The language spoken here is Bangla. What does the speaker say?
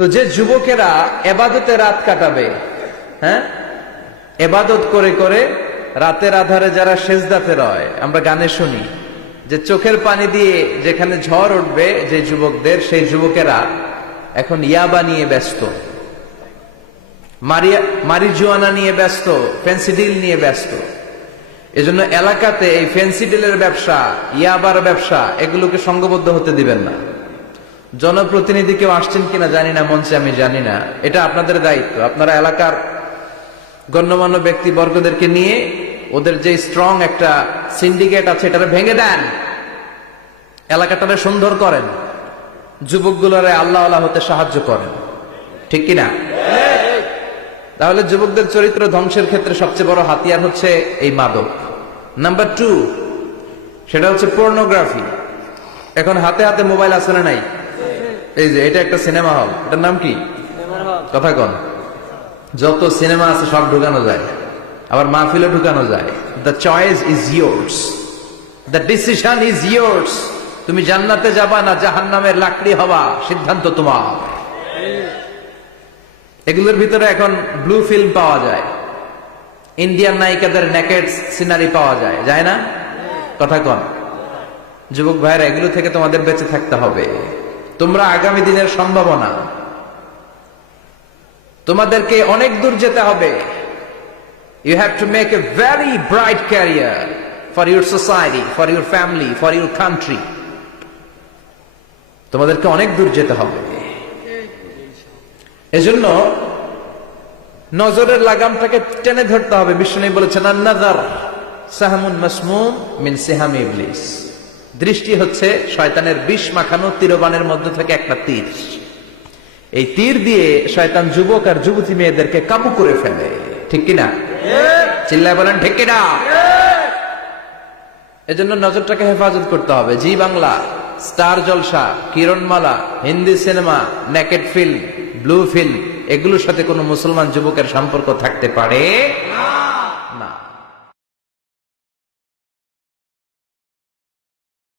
তো যে যুবকেরা এবাদতে রাত কাটাবে, হ্যাঁ, এবাদত করে করে রাতের আধারে যারা সেজদাতে রয়, আমরা গানে শুনি যে চোখের পানি দিয়ে যেখানে ঝড় উঠবে যে যুবকদের, সেই যুবকেরা এখন ইয়াবা নিয়ে ব্যস্ত, মারিজুয়ানা নিয়ে ব্যস্ত, ফেন্সিডিল নিয়ে ব্যস্ত। এজন্য এলাকাতে এই ফেন্সিডিলের ব্যবসা, ইয়াবার ব্যবসা, এগুলোকে সংঘবদ্ধ হতে দিবেন না। জনপ্রতিনিধি কেউ আসছেন কিনা জানি না, মঞ্চে আমি জানি না, এটা আপনাদের দায়িত্ব। আপনারা এলাকার গণ্যমান্য ব্যক্তিবর্গদেরকে নিয়ে ওদের যে স্ট্রং একটা সিন্ডিকেট আছে এটা ভেঙে দেন, এলাকাটারে সুন্দর করেন, যুবকগুলোরে আল্লাহ আল্লাহ হতে সাহায্য করেন, ঠিক কিনা? তাহলে যুবকদের চরিত্র ধ্বংসের ক্ষেত্রে সবচেয়ে বড় হাতিয়ার হচ্ছে এই মাদক। নাম্বার 2, সেটা হচ্ছে পর্নোগ্রাফি। এখন হাতে হাতে মোবাইল আছে না নাই? এই যে এটা একটা সিনেমা হল, এটার নাম কি? কথা কন। যত সিনেমা আছে সব ঢুকানো যায়, আবার মাহফিলে ঢুকানো যায়। The choice is yours, the decision is yours. তুমি জান্নাতে যাবা না জাহান্নামের লাকড়ি হবা, সিদ্ধান্ত তোমার। এগুলোর ভিতরে এখন ব্লু ফিল্ম পাওয়া যায়, ইন্ডিয়ান নায়িকাদের নেকেড সিনারি পাওয়া যায়, যায় না? কথা কন। যুবক ভাইরা, এগুলো থেকে তোমাদের বেঁচে থাকতে হবে। তোমরা আগামী দিনের সম্ভাবনা, তোমাদেরকে অনেক দূর যেতে হবে। You have to make a very bright career for your society, for your family, for your country. তোমাদেরকে অনেক দূর যেতে হবে। এজন্য নজরের লাগামটাকে টেনে ধরতে হবে। বিষ্ণু বলেছেন, আন-নাযার সাহমুন মাসমুম মিন সিহামি ইবলিস। দৃষ্টি হচ্ছে শয়তানের বিষ মাখানো তীরবানের মধ্যে থেকে একটা তীর। এই তীর দিয়ে শয়তান যুবক আর যুবতী মেয়েদেরকে কাবু করে ফেলে, ঠিক কিনা? চিল্লায় বলেন ঠিক কিনা? এজন্য নজরটাকে হেফাজত করতে হবে। Zee Bangla, star Jalsha, Kiranmala, Hindi cinema, naked film, blue film, এগুলোর সাথে কোনো মুসলমান যুবকের সম্পর্ক থাকতে পারে না।